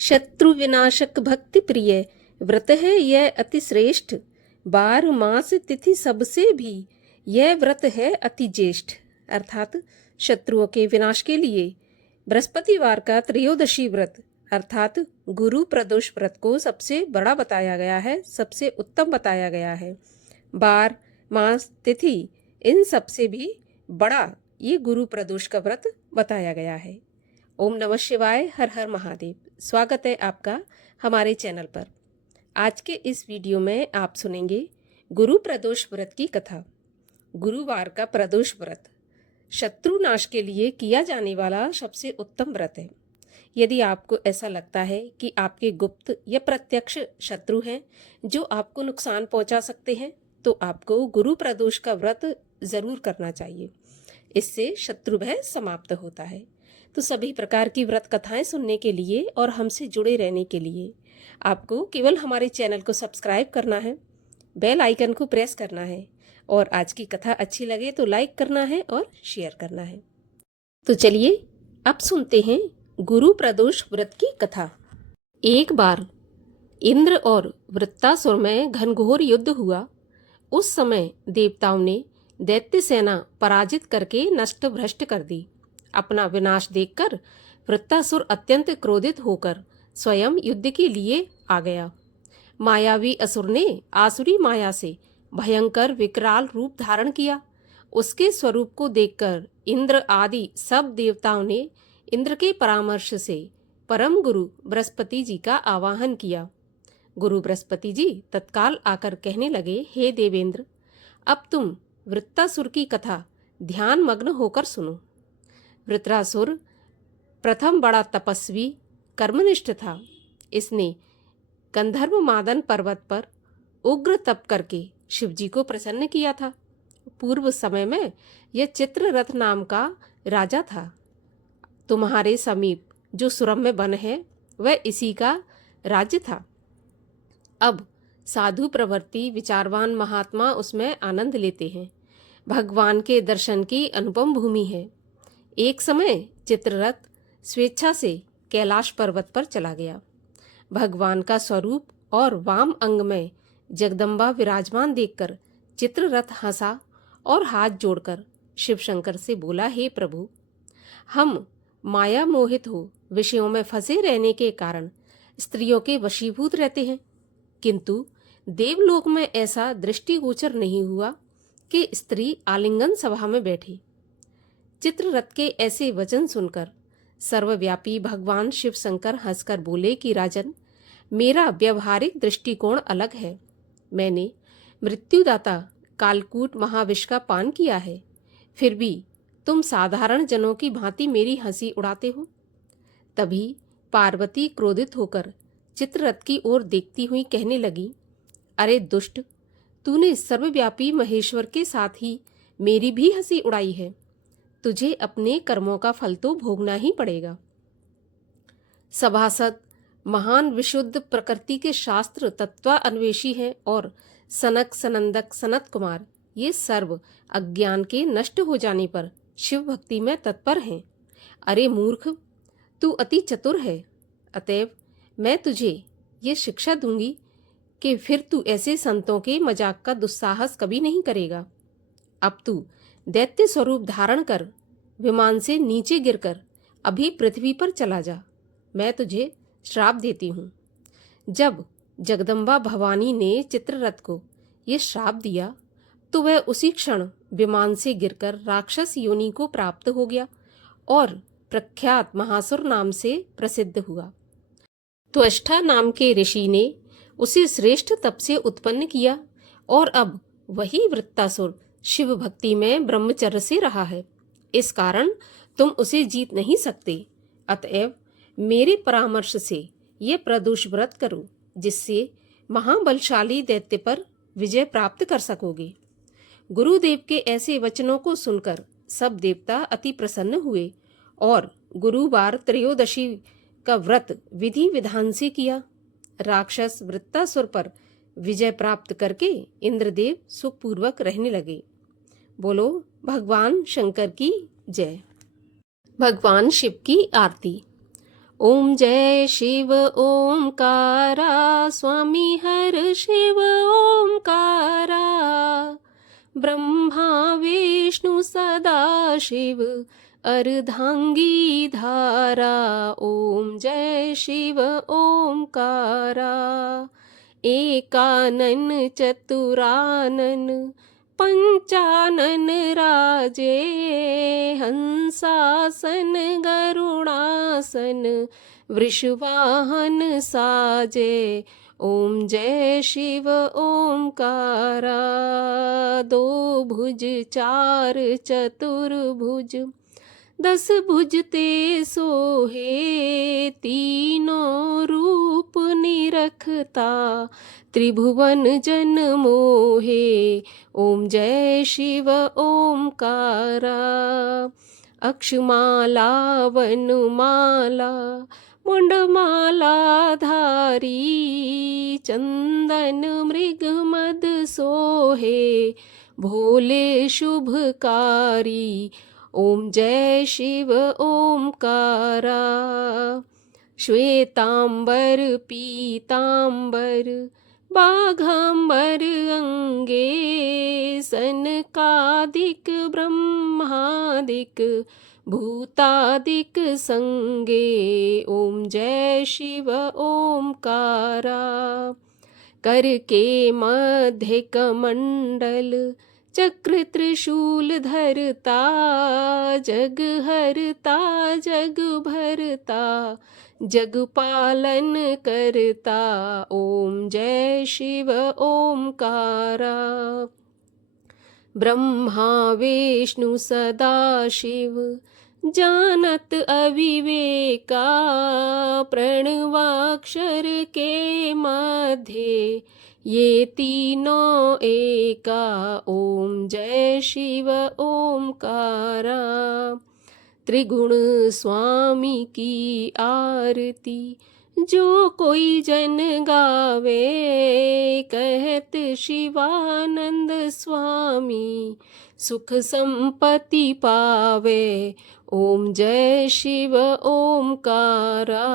शत्रु विनाशक भक्ति प्रिय व्रत है यह अति श्रेष्ठ। 12 मास तिथि सबसे भी यह व्रत है अति ज्येष्ठ। अर्थात शत्रुओं के विनाश के लिए बृहस्पतिवार का त्रयोदशी व्रत अर्थात गुरु प्रदोष व्रत को सबसे बड़ा बताया गया है, सबसे उत्तम बताया गया है। 12 मास तिथि इन सबसे भी बड़ा ये गुरु प्रदोष का व्रत बताया गया है। ओम नमः शिवाय, हर हर महादेव। स्वागत है आपका हमारे चैनल पर। आज के इस वीडियो में आप सुनेंगे गुरु प्रदोष व्रत की कथा। गुरुवार का प्रदोष व्रत शत्रु नाश के लिए किया जाने वाला सबसे उत्तम व्रत है। यदि आपको ऐसा लगता है कि आपके गुप्त या प्रत्यक्ष शत्रु हैं जो आपको नुकसान पहुंचा सकते हैं, तो आपको गुरु प्रदोष का व्रत जरूर करना चाहिए। इससे शत्रु भय समाप्त होता है। तो सभी प्रकार की व्रत कथाएं सुनने के लिए और हमसे जुड़े रहने के लिए आपको केवल हमारे चैनल को सब्सक्राइब करना है, बेल आइकन को प्रेस करना है और आज की कथा अच्छी लगे तो लाइक करना है और शेयर करना है। तो चलिए अब सुनते हैं गुरु प्रदोष व्रत की कथा। एक बार इंद्र और वृत्तासुर में घनघोर युद्ध हुआ। उस समय देवताओं ने दैत्य सेना पराजित करके नष्ट भ्रष्ट कर दी। अपना विनाश देखकर वृत्तासुर अत्यंत क्रोधित होकर स्वयं युद्ध के लिए आ गया। मायावी असुर ने आसुरी माया से भयंकर विकराल रूप धारण किया। उसके स्वरूप को देखकर इंद्र आदि सब देवताओं ने इंद्र के परामर्श से परम गुरु बृहस्पति जी का आवाहन किया। गुरु बृहस्पति जी तत्काल आकर कहने लगे, हे देवेंद्र, अब तुम वृत्तासुर की कथा ध्यान मग्न होकर सुनो। वृत्रासुर प्रथम बड़ा तपस्वी कर्मनिष्ठ था। इसने गंधर्व मादन पर्वत पर उग्र तप करके शिवजी को प्रसन्न किया था। पूर्व समय में यह चित्ररथ नाम का राजा था। तुम्हारे समीप जो सुरम्य वन है वह इसी का राज्य था। अब साधु प्रवृत्ति विचारवान महात्मा उसमें आनंद लेते हैं। भगवान के दर्शन की अनुपम भूमि है। एक समय चित्ररथ स्वेच्छा से कैलाश पर्वत पर चला गया। भगवान का स्वरूप और वाम अंग में जगदम्बा विराजमान देखकर चित्ररथ हंसा और हाथ जोड़कर शिव शंकर से बोला, हे प्रभु, हम माया मोहित हो विषयों में फंसे रहने के कारण स्त्रियों के वशीभूत रहते हैं, किंतु देवलोक में ऐसा दृष्टिगोचर नहीं हुआ कि स्त्री आलिंगन सभा में बैठी। चित्ररथ के ऐसे वचन सुनकर सर्वव्यापी भगवान शिव शंकर हंसकर बोले कि राजन, मेरा व्यवहारिक दृष्टिकोण अलग है। मैंने मृत्युदाता कालकूट महाविष का पान किया है, फिर भी तुम साधारण जनों की भांति मेरी हंसी उड़ाते हो। तभी पार्वती क्रोधित होकर चित्ररथ की ओर देखती हुई कहने लगी, अरे दुष्ट, तूने सर्वव्यापी महेश्वर के साथ ही मेरी भी हंसी उड़ाई है। तुझे अपने कर्मों का फल तो भोगना ही पड़ेगा। सभासद महान विशुद्ध प्रकृति के शास्त्र तत्वान्वेषी हैं और सनक सनंदक सनत कुमार ये सर्व अज्ञान के नष्ट हो जाने पर शिव भक्ति में तत्पर हैं। अरे मूर्ख, तू अति चतुर है, अतएव मैं तुझे ये शिक्षा दूंगी कि फिर तू ऐसे संतों के मजाक का दुस्साहस कभी नहीं करेगा। अब तू दैत्य स्वरूप धारण कर विमान से नीचे गिरकर अभी पृथ्वी पर चला जा। मैं तुझे श्राप देती हूँ। जब जगदम्बा भवानी ने चित्ररथ को ये श्राप दिया तो वह उसी क्षण विमान से गिरकर राक्षस योनि को प्राप्त हो गया और प्रख्यात महासुर नाम से प्रसिद्ध हुआ। त्वष्टा नाम के ऋषि ने उसे श्रेष्ठ तप से उत्पन्न किया और अब वही वृत्तासुर शिव भक्ति में ब्रह्मचर्य से रहा है। इस कारण तुम उसे जीत नहीं सकते। अतएव मेरे परामर्श से ये प्रदोष व्रत करो, जिससे महाबलशाली दैत्य पर विजय प्राप्त कर सकोगे। गुरुदेव के ऐसे वचनों को सुनकर सब देवता अति प्रसन्न हुए और गुरुवार त्रयोदशी का व्रत विधि विधान से किया। राक्षस वृत्तासुर पर विजय प्राप्त करके इंद्रदेव सुखपूर्वक रहने लगे। बोलो भगवान शंकर की जय। भगवान शिव की आरती। ओम जय शिव ओमकारा, स्वामी हर शिव ओमकारा, ब्रह्मा विष्णु सदाशिव अर्धांगी धारा। ओम जय शिव ओमकारा, एकानन चतुरानन पंचानन राजे, हंसासन गरुणासन वृषवाहन साजे। ओम जय शिव ओमकारा, दो भुज चार चतुर्भुज, 10 भुज ते सोहे, तीनों रूप निरखता त्रिभुवन जन मोहे। ओम जय शिव ओमकारा, अक्षमाला वनमाला मुंडमाला धारी, चंदन मृग मद सोहे, भोले शुभकारी। ओम जय शिव ओमकारा, श्वेतांबर पीतांबर बाघांबर अंगे, सनकादिक ब्रह्मादिक भूतादिक संगे। ओम जय शिव ओमकारा, करके मध्य कमंडल चक्र त्रिशूल धरता, जग हरता जग भरता जग पालन करता। ओम जय शिव ओमकारा, ब्रह्मा विष्णु सदाशिव जानत अविवेका, प्रणवाक्षर के मध्य ये तीनों एका। ओम जय शिव ओमकारा, त्रिगुण स्वामी की आरती जो कोई जन गावे, कहत शिवानंद स्वामी सुख संपत्ति पावे। ओम जय शिव ओमकारा।